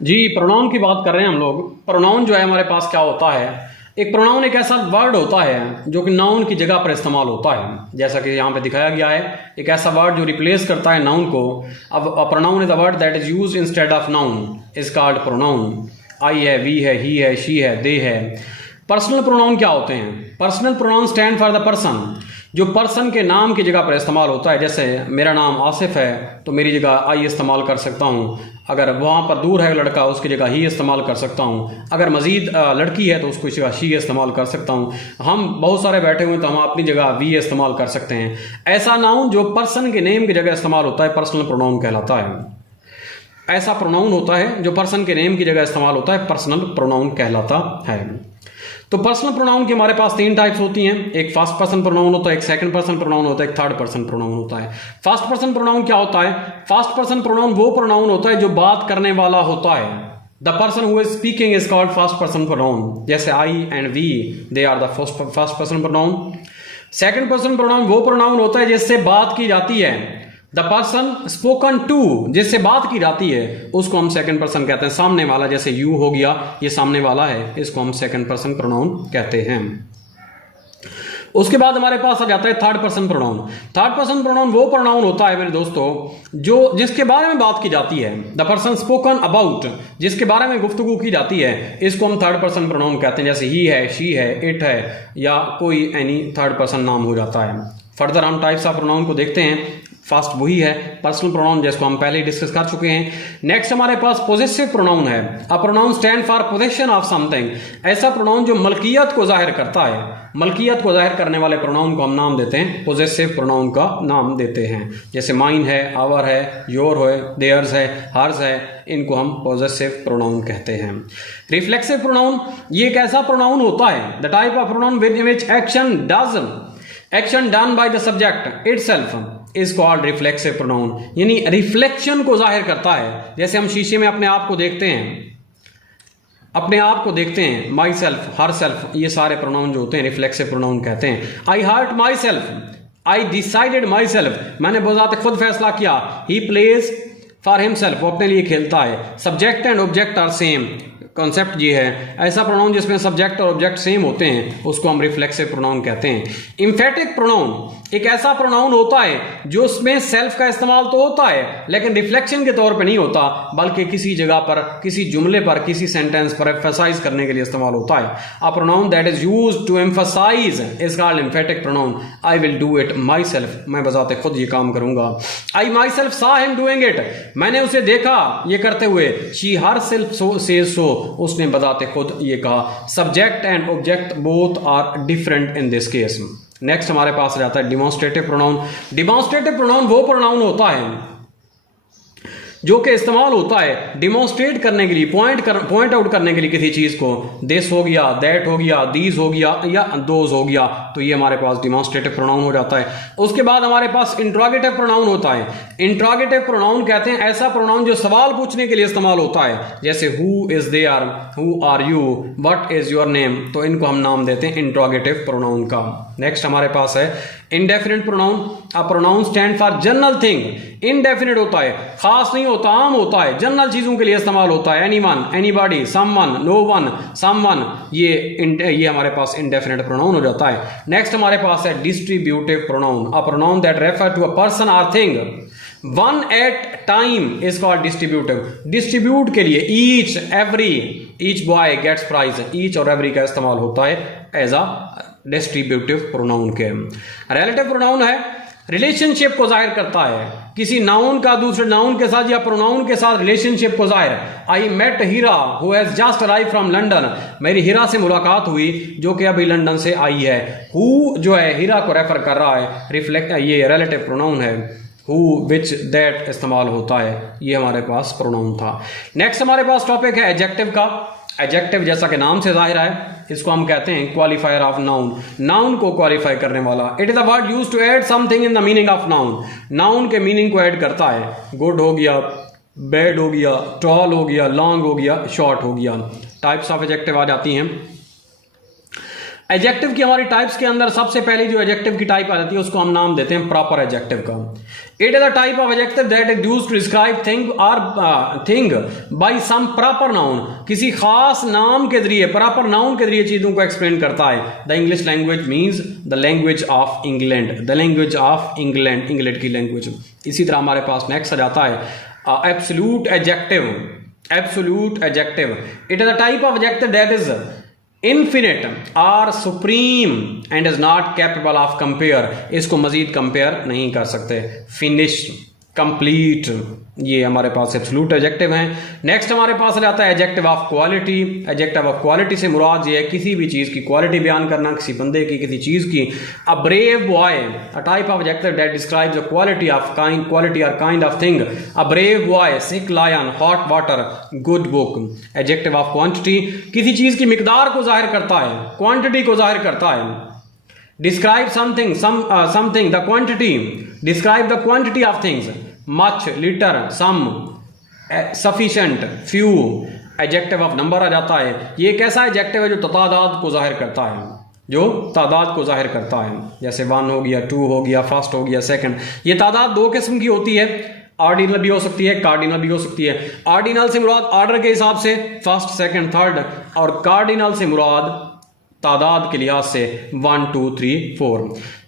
जी, pronoun की बात कर रहे हैं हम लोग। प्रोनाउन जो है हमारे पास क्या होता है, एक प्रोनाउन एक ऐसा वर्ड होता है जो कि नाउन की जगह पर इस्तेमाल होता है। जैसा कि यहाँ पे दिखाया गया है, एक ऐसा वर्ड जो रिप्लेस करता है नाउन को। अब pronoun is a word that is used instead of noun is called pronoun. I है, वी है, ही है, शी है, दे है। पर्सनल प्रोनाउन क्या होते हैं? Personal pronoun stand for the person, जो पर्सन के नाम की जगह पर इस्तेमाल होता है। जैसे मेरा नाम आसिफ है तो मेरी जगह आई इस्तेमाल कर सकता हूँ। अगर वहाँ पर दूर है लड़का, उसकी जगह ही इस्तेमाल कर सकता हूँ। अगर मज़ीद लड़की है तो उसकी जगह शी इस्तेमाल कर सकता हूँ। हम बहुत सारे बैठे हुए हैं तो हम अपनी जगह वी इस्तेमाल कर सकते हैं। ऐसा नाउन जो पर्सन के नेम की जगह इस्तेमाल होता है पर्सनल प्रोनाउन कहलाता है। ऐसा प्रोनाउन होता है जो पर्सन के नेम की जगह इस्तेमाल होता है, पर्सनल प्रोनाउन कहलाता है। तो पर्सनल प्रोनाउन की हमारे पास तीन टाइप्स होती हैं। एक फर्स्ट पर्सन प्रोनाउन होता है, एक सेकंड पर्सन प्रोनाउन होता है, एक थर्ड पर्सन प्रोनाउन होता है। फर्स्ट पर्सन प्रोनाउन क्या होता है? फर्स्ट पर्सन प्रोनाउन वो प्रोनाउन होता है जो बात करने वाला होता है। The person who is speaking is called first person pronoun. जैसे I and we, they are the first person pronoun. Second person pronoun वो प्रोनाउन होता है जिससे बात की जाती है। द पर्सन स्पोकन टू, जिससे बात की जाती है, उसको हम सेकंड पर्सन कहते हैं। सामने वाला, जैसे यू हो गया, ये सामने वाला है, इसको हम सेकंड पर्सन प्रोनाउन कहते हैं। उसके बाद हमारे पास आ जाता है third person pronoun. Third person pronoun वो प्रोनाउन होता है मेरे दोस्तों जो जिसके बारे में बात की जाती है। द पर्सन स्पोकन अबाउट, जिसके बारे में गुफ्तगू की जाती है, इसको हम थर्ड पर्सन प्रोनाउन कहते हैं। जैसे ही है, शी है, इट है, या कोई एनी थर्ड पर्सन नाम हो जाता है। फर्दर हम टाइप्स ऑफ प्रोनाउन को देखते हैं। फर्स्ट वही है पर्सनल प्रोनाउन, जिसको हम पहले ही डिस्कस कर चुके हैं। नेक्स्ट हमारे पास पोजेसिव प्रोनाउन है। A pronoun stand for possession of something, ऐसा प्रोनाउन जो मलकियत को जाहिर करता है। मलकियत को जाहिर करने वाले प्रोनाउन को हम नाम देते हैं, पोजेसिव प्रोनाउन का नाम देते हैं। जैसे माइन है, आवर है, योर है, देयर्स है, हर्स है, इनको हम पोजेसिव प्रोनाउन कहते हैं। रिफ्लेक्सिव प्रोनाउन ये एक ऐसा प्रोनाउन होता है, the type of pronoun with which action done by the subject itself is called reflexive pronoun, यानी रिफ्लेक्शन को जाहिर करता है। जैसे हम शीशे में अपने आप को देखते हैं, माई सेल्फ, हर सेल्फ, ये सारे प्रोनाउन जो होते हैं रिफ्लेक्सिव प्रोनाउन कहते हैं। I hurt myself, I decided myself, मैंने बजाते खुद फैसला किया। ही प्लेज फॉर हिमसेल्फ, वो अपने लिए खेलता है। Subject and object are same, concept ये है। ऐसा प्रोनाउन जिसमें सब्जेक्ट और ऑब्जेक्ट सेम होते हैं उसको हम रिफ्लेक्सिव प्रोनाउन कहते हैं। इम्फेटिक प्रोनाउन एक ऐसा प्रोनाउन होता है जो उसमें सेल्फ का इस्तेमाल तो होता है लेकिन रिफ्लेक्शन के तौर पे नहीं होता, बल्कि किसी जगह पर, किसी जुमले पर, किसी सेंटेंस पर एम्फसाइज करने के लिए इस्तेमाल होता है। A pronoun that is used to emphasise is called emphatic pronoun. I will do it myself, मैं बजाते खुद ये काम करूंगा। I myself saw him doing it, मैंने उसे देखा ये करते हुए। She herself says so, उसने बताते खुद ये कहा। Subject and object both are different in this case. Next हमारे पास आ जाता है डिमॉन्स्ट्रेटिव प्रोनाउन। डिमॉन्स्ट्रेटिव प्रोनाउन वो प्रोनाउन होता है जो कि इस्तेमाल होता है डिमॉन्स्ट्रेट करने के लिए, पॉइंट आउट करने के लिए किसी चीज को। दिस हो गया, दैट हो गया, दीज हो गया, या दोज हो गया, तो ये हमारे पास डिमॉन्स्ट्रेटिव प्रोनाउन हो जाता है। उसके बाद हमारे पास इंट्रोगेटिव प्रोनाउन होता है। इंट्रोगेटिव प्रोनाउन कहते हैं ऐसा प्रोनाउन जो सवाल पूछने के लिए इस्तेमाल होता है। जैसे who is there, who are you, what is your name, तो इनको हम नाम देते हैं इंट्रोगेटिव प्रोनाउन का। नेक्स्ट हमारे पास है indefinite pronoun. A pronoun stand for general thing. Indefinite होता है, खास नहीं होता, आम होता है, जनरल चीजों के लिए इस्तेमाल होता है। Anyone, anybody, someone, no one, someone, ये हमारे पास इंडेफिनिट प्रोनाउन हो जाता है। नेक्स्ट हमारे पास है distributive pronoun. A pronoun that refer to a person और thing one at time is called distributive. Distribute के लिए each, every, each boy gets prize, each और एवरी का इस्तेमाल होता है एज अ डिस्ट्रीब्यूटिव प्रोनाउन के। रिलेटिव प्रोनाउन है, रिलेशनशिप को जाहिर करता है, किसी नाउन का दूसरे नाउन के साथ या प्रोनाउन के साथ रिलेशनशिप को जाहिर। I met Heera who has just arrive from London, मेरी हीरा से मुलाकात हुई जो कि अभी लंदन से आई है। हु जो है हीरा को रेफर कर रहा है, रिफ्लेक्ट, ये रिलेटिव प्रोनाउन है। हु, विच, दैट इस्तेमाल होता है, ये हमारे पास प्रोनाउन था। नेक्स्ट हमारे पास टॉपिक है एडजेक्टिव का। एडजेक्टिव जैसा कि नाम से जाहिर है, इसको हम कहते हैं क्वालिफायर ऑफ नाउन, नाउन को क्वालिफाई करने वाला। It is a word used to add something in the meaning of noun, noun के मीनिंग को ऐड करता है। गुड हो गया, बैड हो गया, टॉल हो गया, लॉन्ग हो गया, शॉर्ट हो गया। टाइप्स ऑफ एडजेक्टिव आ जाती हैं। एडजेक्टिव की हमारी टाइप्स के अंदर सबसे पहले जो एडजेक्टिव की टाइप आ जाती है उसको हम नाम देते हैं प्रॉपर एडजेक्टिव का। It is a type of adjective that is used to describe thing और thing by some proper noun, किसी खास नाम के जरिए, प्रॉपर नाउन के जरिए चीजों को एक्सप्लेन करता है। The English language means the language of England, the language of England, England की लैंग्वेज। इसी तरह हमारे पास नेक्स्ट आ जाता है absolute adjective. Absolute adjective, it is a type of adjective that is infinite or supreme and is not capable of compare, इसको मजीद compare नहीं कर सकते। फिनिश, कंप्लीट, ये हमारे पास एब्सोल्यूट एडजेक्टिव हैं। नेक्स्ट हमारे पास आता है adjective of quality. Adjective of quality से मुराद ये है किसी भी चीज़ की क्वालिटी बयान करना, किसी बंदे की, किसी चीज़ की। A brave boy, a type of adjective that describes the quality of kind, quality और kind of thing. A brave boy, sick lion, hot water, good book. Adjective of quantity, किसी चीज़ की मिकदार को जाहिर करता है, क्वांटिटी को जाहिर करता है। Describe something, something, the quantity, describe the quantity of things. Much, little, some, sufficient, few. Adjective of number आ जाता है। ये एक ऐसा एडजेक्टिव है जो तादाद को जाहिर करता है, जो तादाद को जाहिर करता है। जैसे 1 हो गया, 2 हो गया, फर्स्ट हो गया, सेकंड। ये तादाद दो किस्म की होती है, ऑर्डिनल भी हो सकती है, कार्डिनल भी हो सकती है। ऑर्डिनल से मुराद ऑर्डर के हिसाब से फर्स्ट, सेकंड, थर्ड, और कार्डिनल से मुराद तादाद के लिहाज से 1 2 3 4।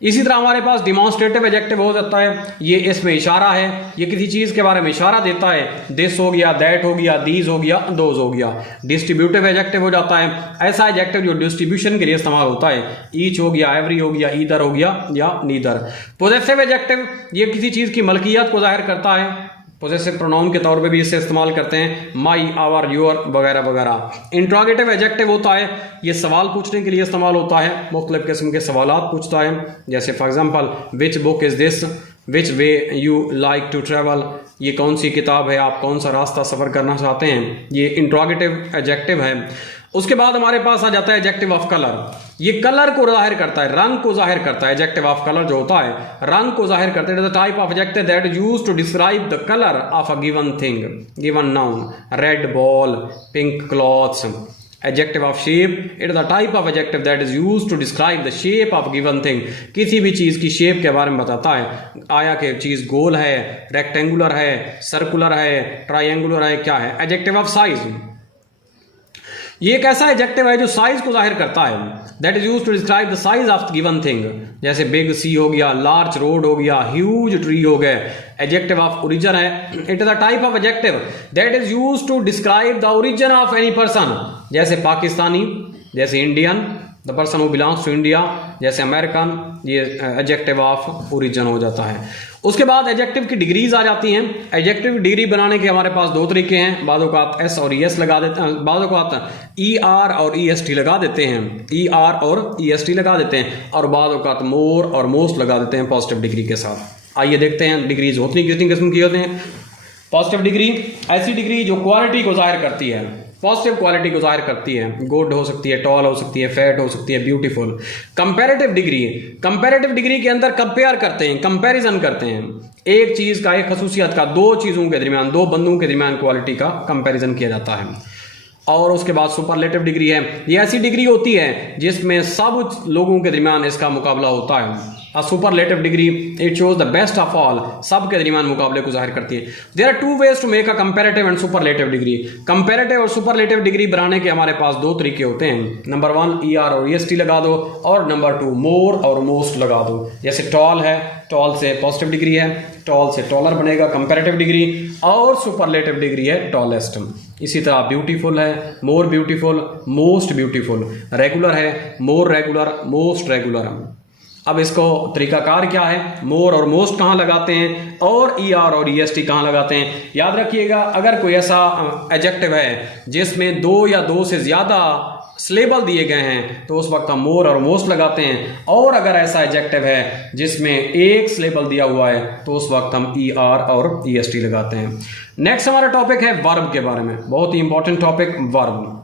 इसी तरह हमारे पास डिमॉन्स्ट्रेटिव एडजेक्टिव हो जाता है। ये इसमें इशारा है, ये किसी चीज़ के बारे में इशारा देता है। दिस हो गया, दैट हो गया, दीज हो गया, दोज हो गया। डिस्ट्रीब्यूटिव एडजेक्टिव हो जाता है ऐसा एडजेक्टिव जो डिस्ट्रीब्यूशन के लिए इस्तेमाल होता है। ईच हो गया, एवरी हो गया, ईदर हो गया या नीदर। पोजेसिव एडजेक्टिव, ये किसी चीज़ की मलकियत को जाहिर करता है। पोजेसिव प्रोनाउन के तौर पे भी इसे इस्तेमाल करते हैं, माई, आवर, योर वगैरह वगैरह। इंट्रोगेटिव एडजेक्टिव होता है, ये सवाल पूछने के लिए इस्तेमाल होता है, मुख्तलिफ किस्म के सवालात पूछता है। जैसे for example, which book is this, which way you like to travel, ये कौन सी किताब है, आप कौन सा रास्ता सफ़र करना चाहते हैं। ये इंट्रोगेटिव एडजेक्टिव है। उसके बाद हमारे पास आ जाता है एडजेक्टिव ऑफ कलर। ये कलर को जाहिर करता है, रंग को जाहिर करता है। एडजेक्टिव ऑफ कलर जो होता है रंग को जाहिर करता है। It is the type of adjective that is used to describe the colour of a given thing, given noun. Red ball, pink clothes. Adjective of shape, it is the type of adjective that is used to describe the shape of given thing, किसी भी चीज़ की shape के बारे में बताता है। आया कि चीज़ गोल है, रेक्टेंगुलर है, सर्कुलर है, ट्राइंगुलर है, क्या है। एडजेक्टिव ऑफ साइज, ये एक ऐसा एडजेक्टिव है जो साइज को जाहिर करता है। That is used to describe the size of given thing. जैसे बिग सी हो गया, लार्ज रोड हो गया, ह्यूज ट्री हो गए। एडजेक्टिव ऑफ ओरिजिन है, it is a type of adjective that is used to describe the origin of any person. जैसे पाकिस्तानी, जैसे Indian, the person who belongs to India, जैसे अमेरिकन, ये adjective of origin हो जाता है। उसके बाद एडजेक्टिव की डिग्रीज आ जाती हैं। एडजेक्टिव की डिग्री बनाने के हमारे पास दो तरीके हैं। बाद औक़ात एस और ई एस लगा देते हैं, बाद औक़ात ई आर और ई एस टी लगा देते हैं, ई आर और ई एस टी लगा देते हैं, और बाद औक़ात मोर और मोस्ट लगा देते हैं पॉजिटिव डिग्री के साथ। आइए देखते हैं डिग्रीज होती कितनी किस्म की होती हैं। पॉजिटिव डिग्री, ऐसी डिग्री जो क्वालिटी को जाहिर करती है, पॉजिटिव क्वालिटी को जाहिर करती है। गुड हो सकती है, टॉल हो सकती है, फैट हो सकती है, beautiful. Comparative degree, comparative degree के अंदर कंपेयर करते हैं, कंपैरिजन करते हैं। एक चीज़ का, एक खसूसियत का, दो चीज़ों के दरमियान, दो बंदों के दरमियान क्वालिटी का कंपैरिजन किया जाता है। और उसके बाद सुपरलेटिव डिग्री है। ये ऐसी डिग्री होती है जिसमें सब लोगों के दरमियान इसका मुकाबला होता है। A superlative degree, it shows the best of all, सब के दरमियान मुकाबले को जाहिर करती है। There are two ways to make a comparative and superlative degree. Comparative और superlative डिग्री बनाने के हमारे पास दो तरीके होते हैं। नंबर 1 ER और EST लगा दो, और नंबर 2 more और most लगा दो। जैसे टॉल है, टॉल से पॉजिटिव डिग्री है, टॉल से टॉलर बनेगा कंपैरेटिव डिग्री, और सुपरलेटिव डिग्री है टॉलेस्ट। इसी तरह ब्यूटीफुल है, more beautiful, most beautiful. Regular है, मोर रेगुलर, मोस्ट रेगुलर। अब इसको तरीकाकार क्या है, मोर और मोस्ट कहाँ लगाते हैं, और ई आर और ई एस टी कहाँ लगाते हैं। याद रखिएगा, अगर कोई ऐसा एडजेक्टिव है जिसमें 2 या 2 से ज़्यादा सिलेबल दिए गए हैं तो उस वक्त हम मोर और मोस्ट लगाते हैं, और अगर ऐसा एडजेक्टिव है जिसमें एक सिलेबल दिया हुआ है तो उस वक्त हम ई आर और ई एस टी लगाते हैं। नेक्स्ट हमारा टॉपिक है वर्ब के बारे में, बहुत ही इंपॉर्टेंट टॉपिक वर्ब।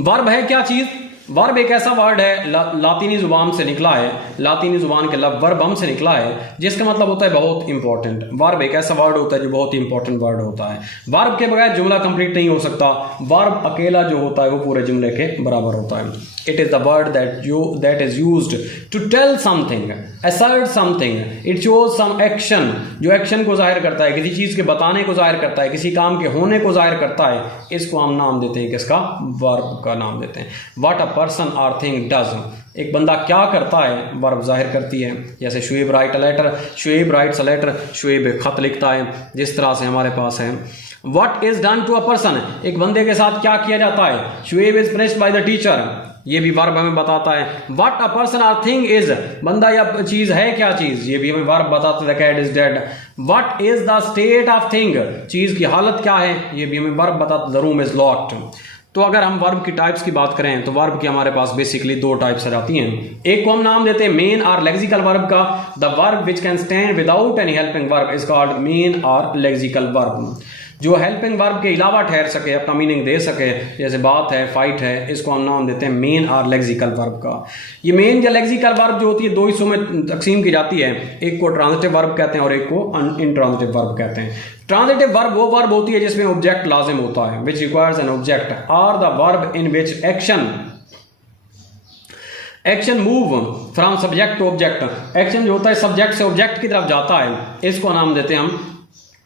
वर्ब है क्या चीज़, वर्ब एक ऐसा वर्ड है लातीनी जुबान से निकला है, लातीनी जुबान के लफ्ज़ वर्ब हम से निकला है, जिसका मतलब होता है बहुत इंपॉर्टेंट। वर्ब एक ऐसा वर्ड होता है जो बहुत इंपॉर्टेंट वर्ड होता है। वर्ब के बगैर जुमला कंप्लीट नहीं हो सकता। वर्ब अकेला जो होता है वो पूरे जुमले के बराबर होता है। It is the word that is used to tell something, assert something, it shows some action, जो एक्शन को जाहिर करता है, किसी चीज़ के बताने को जाहिर करता है, किसी काम के होने को जाहिर करता है। इसको हम नाम देते हैं, किसका? वर्ब का नाम देते हैं। What a person or thing does, एक बंदा क्या करता है, वर्ब जाहिर करती है। जैसे Shoaib write a letter, Shoaib writes a letter, Shoaib खत लिखता है, जिस तरह से हमारे पास है। What is done to a person, एक बंदे के साथ क्या किया जाता है। Shoaib is punished by the teacher, ये भी वर्ब हमें बताता है। What a person or thing is, बंदा या चीज है क्या चीज, ये भी हमें वर्ब बताता है। The cat is dead. What is the state of thing, चीज की हालत क्या है, ये भी हमें वर्ब बताता है। The room is locked. तो अगर हम वर्ब की टाइप्स की बात करें तो वर्ब की हमारे पास बेसिकली दो टाइप्स आ जाती हैं। एक को हम नाम देते हैं मेन और लेक्सिकल वर्ब का। The verb which can stand without any helping verb is called main और लेक्सिकल वर्ब। जो हेल्पिंग वर्ब के अलावा ठहर सके, अपना मीनिंग दे सके, जैसे बात है, फाइट है, इसको हम नाम देते हैं मेन और लेक्सिकल वर्ब का। ये मेन या लेक्सिकल वर्ब जो होती है दो हिस्सों में तकसीम की जाती है। एक को ट्रांजिटिव वर्ब कहते हैं और एक को इंट्रांजिटिव वर्ब कहते हैं। ट्रांजिटिव वर्ब वो वर्ब होती है जिसमें ऑब्जेक्ट लाजिम होता है, विच रिक्वायर्स एन ऑब्जेक्ट, और the verb in which action move from subject to object. Action जो होता है सब्जेक्ट से ऑब्जेक्ट की तरफ जाता है, इसको नाम देते हैं हम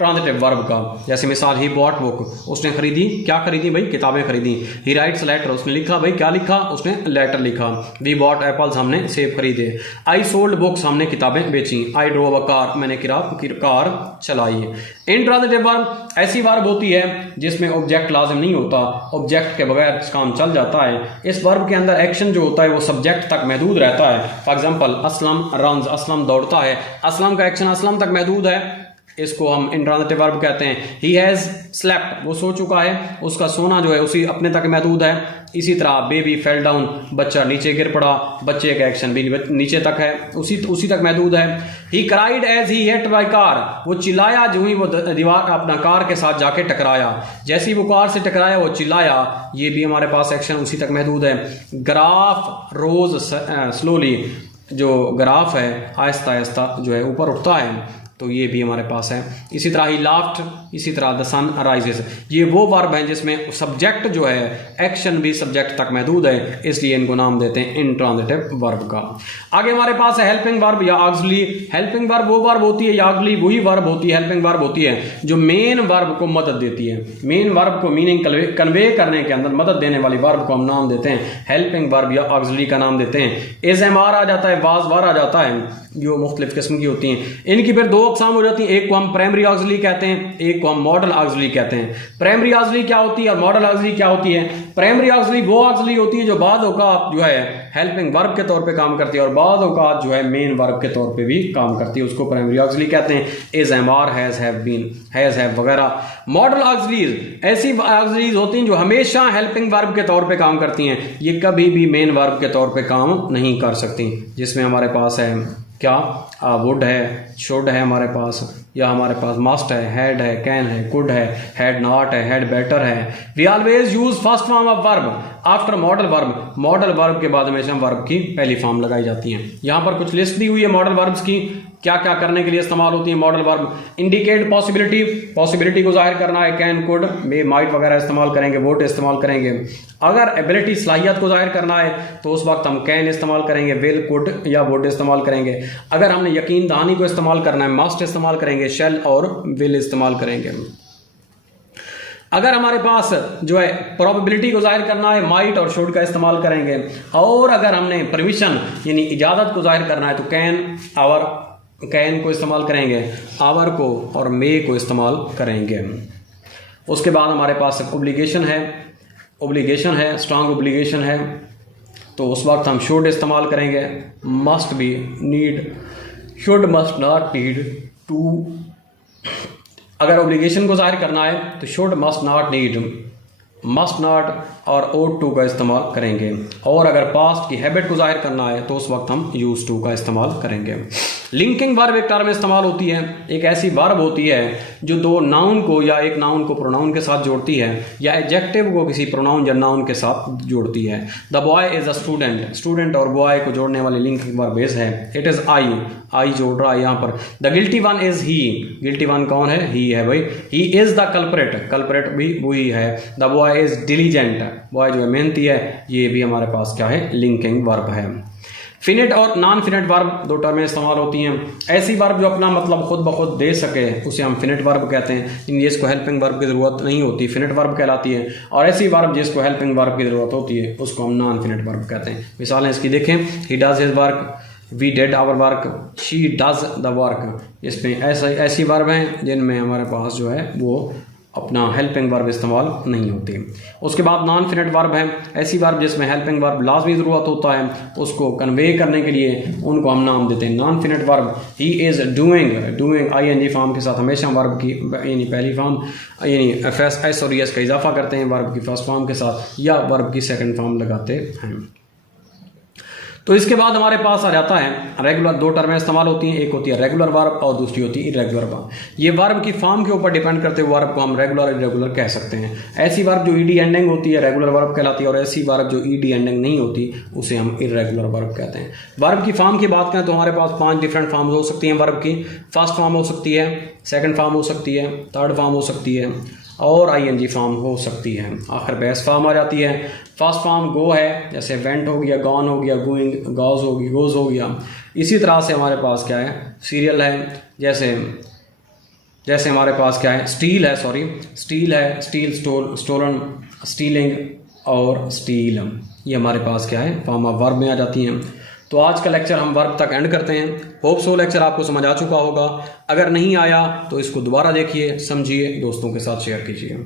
ट्रांजिटिव वर्ब का। जैसे मिसाल, ही बॉट बुक, उसने खरीदी, क्या खरीदी भाई, किताबें खरीदी। ही राइट्स लेटर, उसने लिखा भाई, क्या लिखा, उसने लेटर लिखा। वी बॉट एप्पल्स, हमने सेब खरीदे। आई सोल्ड बुक्स, हमने किताबें बेची। आई ड्रोव अ कार, मैंने कार चलाई। इंट्रांजिटिव वर्ब ऐसी वर्ब होती है जिसमें ऑब्जेक्ट लाजिम नहीं होता, ऑब्जेक्ट के बगैर काम चल जाता है। इस वर्ब के अंदर एक्शन जो होता है वो सब्जेक्ट तक महदूद रहता है। For example, Aslam runs, Aslam दौड़ता है, असलम का एक्शन असलम तक महदूद है, इसको हम इंट्रांजिटिव वर्ब कहते हैं। ही हैज स्लेप्ट, वो सो चुका है, उसका सोना जो है उसी अपने तक महदूद है। इसी तरह बेबी फेल डाउन, बच्चा नीचे गिर पड़ा, बच्चे का एक्शन भी नीचे तक है, उसी तक महदूद है। He cried as he hit by car, वो चिल्लाया जो ही वो दीवार अपना कार के साथ जाके टकराया, जैसे ही वो कार से टकराया वो चिल्लाया, ये भी हमारे पास एक्शन उसी तक महदूद है। ग्राफ रोज स्लोली, जो ग्राफ है आहिस्ता आहिस्ता जो है ऊपर उठता है, तो ये भी हमारे पास है। इसी तरह ही लाफ्ट, इसी तरह द सन राइजेस, ये वो वर्ब हैं जिसमें सब्जेक्ट जो है एक्शन भी सब्जेक्ट तक महदूद है, इसलिए इनको नाम देते हैं इंट्रांजिटिव वर्ब का। आगे हमारे पास है हेल्पिंग वर्ब या ऑक्सिलरी। हेल्पिंग वर्ब वो वर्ब होती है या ऑक्सिलरी वही वर्ब होती है, हेल्पिंग वर्ब होती है जो मेन वर्ब को मदद देती है। मेन वर्ब को मीनिंग कन्वे करने के अंदर मदद देने वाली वर्ब को हम नाम देते हैं हेल्पिंग वर्ब या ऑक्सिलरी का नाम देते हैं। इज एम आर आ जाता है, वाज वर आ जाता है, जो मुख्तलिफ किस्म की होती हैं। इनकी फिर दो अक़साम हो जाती हैं, एक को हम प्राइमरी ऑक्सिलरी कहते हैं, एक को हम मॉडल ऑक्सिलरी कहते हैं। प्राइमरी ऑक्सिलरी क्या होती है और मॉडल ऑक्सिलरी क्या होती है? प्राइमरी ऑक्सिलरी वो ऑक्सिलरी होती है जो बाद औक़ात जो है हेल्पिंग वर्ब के तौर पे काम करती है और बाद औक़ात जो है मेन वर्ब के तौर पे भी काम करती है, उसको प्राइमरी ऑक्सिलरी कहते हैं। Is, am, are, has, have been, has, have वगैरह। मॉडल ऑक्सिलरीज ऐसी ऑक्सिलरीज होती हैं जो हमेशा हेल्पिंग वर्ब के तौर पे काम करती हैं, ये कभी भी मेन वर्ब के तौर पे काम नहीं कर सकती। जिसमें हमारे पास है क्या, वुड है, शुड है हमारे पास, या हमारे पास मस्ट है, हैड है, कैन है, कुड है, हैड नॉट है, हैड बेटर है। We always use first form of verb after modal verb. Modal verb के बाद हमेशा वर्ब की पहली फॉर्म लगाई जाती है। यहाँ पर कुछ लिस्ट दी हुई है मॉडल वर्ब्स की, क्या क्या करने के लिए इस्तेमाल होती है modal verb. Indicate possibility, possibility को जाहिर करना है, कैन, कुड, मे, माइट वगैरह इस्तेमाल करेंगे, वोट इस्तेमाल करेंगे। अगर एबिलिटी, सलाहियत को जाहिर करना है तो उस वक्त हम कैन इस्तेमाल करेंगे, विल, कुड या वुड इस्तेमाल करेंगे। अगर हमने यकीन दहानी को इस्तेमाल करना है, मस्ट इस्तेमाल करेंगे, शेल और विल इस्तेमाल करेंगे। अगर हमारे पास जो है प्रोबेबिलिटी को जाहिर करना है, माइट और शुड का इस्तेमाल करेंगे। और अगर हमने परमिशन यानी इजाज़त को जाहिर करना है तो कैन, आवर, कैन को इस्तेमाल करेंगे, आवर को और मे को इस्तेमाल करेंगे। उसके बाद हमारे पास ओब्लिगेशन है, ओब्लिगेशन है, स्ट्रांग ओब्लिगेशन है, तो उस वक्त हम शुड इस्तेमाल करेंगे। मस्ट भी, need, should, must, not, need, to. अगर ओब्लिगेशन को जाहिर करना है तो should, must, not, need, must not और ought to का इस्तेमाल करेंगे। और अगर पास्ट की हैबिट को जाहिर करना है तो उस वक्त हम यूज टू का इस्तेमाल करेंगे। लिंकिंग वर्ब एक टर्म इस्तेमाल होती है, एक ऐसी वर्ब होती है जो दो नाउन को या एक नाउन को प्रोनाउन के साथ जोड़ती है या एडजेक्टिव को किसी प्रोनाउन या नाउन के साथ जोड़ती है। The boy is a student, student और बॉय को जोड़ने वाली लिंकिंग वर्ब इज है। इट इज़ आई जोड़ रहा है यहाँ पर। The guilty one is he, guilty one कौन है? ही है भाई। He is the culprit, culprit भी वही है। The boy is diligent, boy जो है मेहनती है, ये भी हमारे पास क्या है? लिंकिंग वर्ब है। फिनिट और नॉन फिनिट वर्ब दो टर्में इस्तेमाल होती हैं। ऐसी वर्ब जो अपना मतलब खुद ब खुद दे सके उसे हम फिनिट वर्ब कहते हैं, लेकिन जिसको हेल्पिंग वर्ब की ज़रूरत नहीं होती फिनिट वर्ब कहलाती है। और ऐसी वर्ब जिसको हेल्पिंग वर्ब की ज़रूरत होती है उसको हम नॉन फिनिट वर्ब कहते हैं। मिसालें इसकी देखें, he does his work, we did our work, she does the work. इसमें ऐसी वर्ब हैं जिनमें हमारे पास जो है वो अपना हेल्पिंग वर्ब इस्तेमाल नहीं होती। उसके बाद नॉन फिनिट वर्ब है, ऐसी वर्ब जिसमें हेल्पिंग वर्ब लाजमी ज़रूरत होता है, उसको कन्वे करने के लिए उनको हम नाम देते हैं non finite verb. He is doing, doing ING form के साथ हमेशा वर्ब की यानी पहली फॉर्म यानी एस और ES का इजाफा करते हैं वर्ब की फर्स्ट फॉर्म के साथ, या वर्ब की सेकंड फॉर्म लगाते हैं। तो इसके बाद हमारे पास आ जाता है रेगुलर। दो टर्में इस्तेमाल होती हैं, एक होती है रेगुलर वर्ब और दूसरी होती है इरेगुलर वर्ब। ये वर्ब की फॉर्म के ऊपर डिपेंड करते हुए वर्ब को हम रेगुलर इरेगुलर कह सकते हैं। ऐसी वर्ब जो ED एंडिंग होती है रेगुलर वर्ब कहलाती है, और ऐसी वर्ब जो ED एंडिंग नहीं होती उसे हम इरेगुलर वर्ब कहते हैं। वर्ब की फॉर्म की बात करें तो हमारे पास 5 डिफरेंट फॉर्म्स हो सकती हैं वर्ब की। फर्स्ट फॉर्म हो सकती है, सेकंड फॉर्म हो सकती है, थर्ड फॉर्म हो सकती है और ING फॉर्म हो सकती है। आखिर बेस्ट फॉर्म आ जाती है। फर्स्ट फॉर्म गो है, जैसे वेंट हो गया, गॉन हो गया, गोइंग गॉज होगी, गोज हो गया। इसी तरह से हमारे पास क्या है? सीरियल है, जैसे हमारे पास क्या है? स्टील है, स्टील है, स्टील, स्टोलन, स्टीलिंग और स्टील। ये हमारे पास क्या है? फॉर्म ऑफ वर्ब में आ जाती हैं। तो आज का लेक्चर हम वर्ब तक एंड करते हैं। होप सो लेक्चर आपको समझ आ चुका होगा। अगर नहीं आया तो इसको दोबारा देखिए, समझिए, दोस्तों के साथ शेयर कीजिए।